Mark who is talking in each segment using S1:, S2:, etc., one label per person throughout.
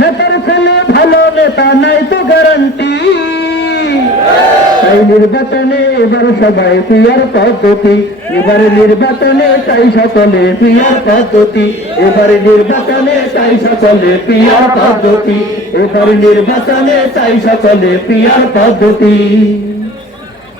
S1: নেতার ছেলে ভালো নেতা নাই তো গ্যারান্টি তাই নির্বাচনে এবার সবাই পিয়ার পদ্ধতি। এবারে নির্বাচনে তাই সকলে পিয়ার পদ্ধতি। এবারে নির্বাচনে তাই সকলে পিয়ার পদ্ধতি। এবারে নির্বাচনে তাই সকলে পিয়ার পদ্ধতি।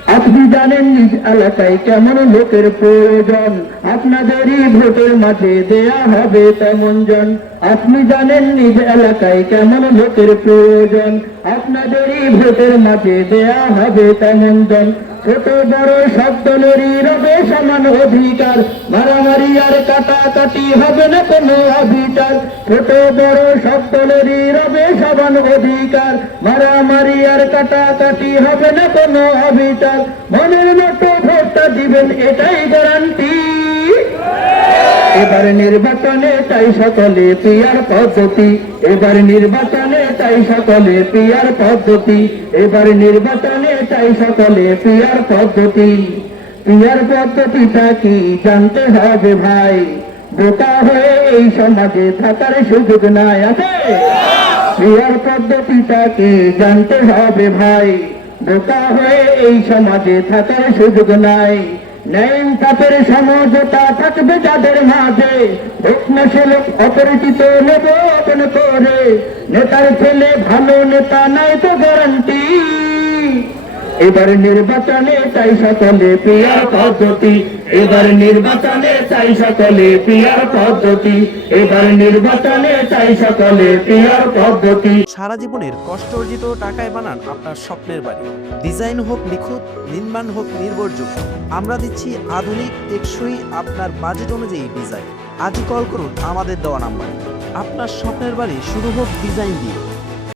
S1: আপনি জানেন নিজ এলাকায় কেমন লোকের প্রয়োজন? আপনাদেরই ভোটের মাঝে দেয়া হবে তেমন জন। আপনি জানেন নিজ এলাকায় কেমন লোকের প্রয়োজন? আপনাদেরই ভোটের মাঝে দেয়া হবে তেমন জন। ছোট বড় সব দলেরই রবে সমান অধিকার। মারামারি আর কাটাকাটি হবে না কোনো অবিচার ছোট বড় সব দলেরই রবে সমান অধিকার। মারামারি আর কাটাকাটি হবে না কোনো অবিচার মনের মতো ভোটটা দিবেন, এটাই গ্যারান্টি। এবার নির্বাচনে চাই সকলে পিয়ার পদ্ধতি। এবার নির্বাচনে চাই সকলে পিয়ার পদ্ধতি। এবার নির্বাচনে চাই সকলে পিয়ার পদ্ধতি। পিয়ার পদ্ধতিটা কি জানতে হবে ভাই। বোকা হয়ে এই সমাজে থাকার সুযোগ নাই আছে। পিয়ার পদ্ধতিটা কি জানতে হবে ভাই। বোকা হয়ে এই সমাজে থাকার সুযোগ নাই। ন্যায় তাপের সমঝোতা থাকবে যাদের মাঝে। ভোকনাশীল অপরিচিত নেব অপন করে। নেতার ছেলে ভালো নেতা নাই তো গ্যারান্টি এবার নির্বাচনে চাই সকলে পিয়ার পদ্ধতি। এবার নির্বাচনে চাই সকলে পিয়ার পদ্ধতি। এবার নির্বাচনে চাই সকলে পিয়ার পদ্ধতি।
S2: সারা জীবনের কষ্ট অর্জিত টাকায় বানান আপনার স্বপ্নের বাড়ি। ডিজাইন হোক নিখুঁত, নির্মাণ হোক নির্ভরযোগ্য। আমরা দিচ্ছি আধুনিক, টেকসই আপনার বাজেট অনুযায়ী ডিজাইন আজই কল করুন আমাদের দেওয়া নাম্বারে আপনার স্বপ্নের বাড়ি শুরু হোক ডিজাইন দিয়ে।